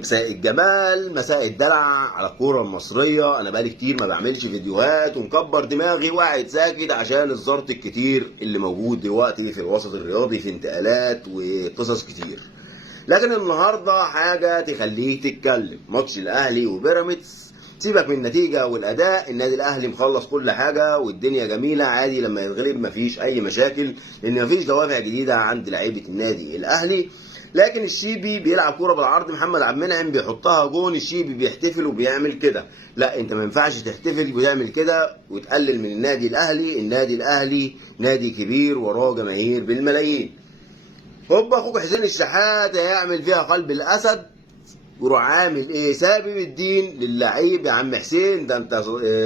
مساء الجمال، مساء الدلع على الكورة المصرية. أنا بقالي كتير ما بعملش فيديوهات ومكبر دماغي وقاعد ساكت عشان الزرط الكتير اللي موجود دلوقتي في الوسط الرياضي، في انتقالات وقصص كتير. لكن النهارده حاجة تخليك تتكلم. ماتش الأهلي وبيراميدز، سيبك من النتيجة والأداء، النادي الأهلي مخلص كل حاجة والدنيا جميلة عادي. لما يتغلب مفيش أي مشاكل، لأن مفيش دوافع جديدة عند لعيبة النادي الأهلي. لكن الشيبي بيلعب كوره بالعرض، محمد عبد المنعم بيحطها جون، الشيبي بيحتفل وبيعمل كده. لا، انت ما ينفعش تحتفل وتعمل كده وتقلل من النادي الاهلي. النادي الاهلي نادي كبير وراه جماهير بالملايين. هوب اخوك حسين الشحات هيعمل فيها قلب الاسد، وروح عامل ايه؟ سابب الدين للعيب. يا عم حسين، ده انت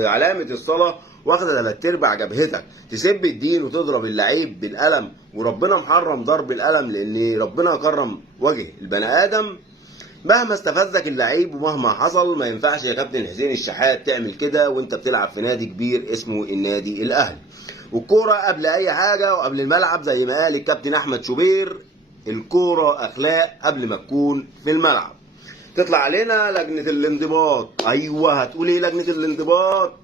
علامه الصلاه واخده 3/4 جبهتك، تسب الدين وتضرب اللعيب بالقلم، وربنا محرم ضرب القلم لان ربنا كرم وجه البني ادم. مهما استفزك اللعيب ومهما حصل، ما ينفعش يا كابتن حسين الشحات تعمل كده وانت بتلعب في نادي كبير اسمه النادي الاهلي. والكوره قبل اي حاجه وقبل الملعب، زي ما قال الكابتن احمد شوبير، الكوره اخلاق قبل ما تكون في الملعب. تطلع علينا لجنة الانضباط. ايوه، هتقول ايه لجنة الانضباط؟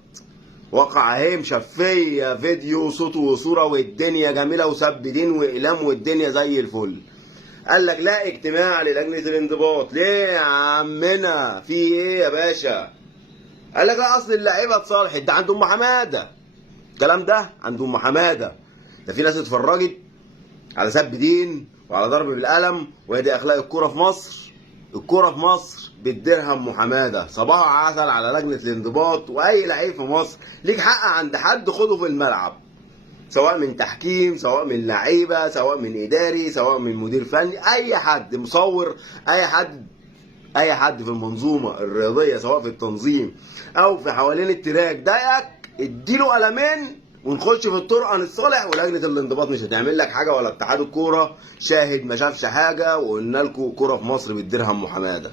وقع اهي مشفية فيديو صوت وصورة والدنيا جميلة وسبدين واقلام والدنيا زي الفل. قال لك لا اجتماع للجنة الانضباط. ليه يا عمنا؟ في ايه يا باشا؟ قال لك لا اصل اللعيبة اتصالحت. ده عند ام حمادة الكلام ده، عند ام حمادة. ده في ناس اتفرجت على سب دين وعلى ضرب بالقلم، وهي دي اخلاق الكورة في مصر. الكرة في مصر بالدرهم وحماده. صباح عسل على لجنه الانضباط. واي لعيب في مصر ليك حق عند حد خده في الملعب، سواء من تحكيم، سواء من لعيبه، سواء من اداري، سواء من مدير فني، اي حد مصور، اي حد في المنظومه الرياضيه، سواء في التنظيم او في حوالين التراك ضايقك، اديله قلمين ونخش في الطرقه نتصالح. ولجنه الانضباط مش هتعمل لك حاجه، ولا اتحاد الكوره شاهد ما شافش حاجه. وقلنا لكم كوره في مصر بالدرهم وحماده.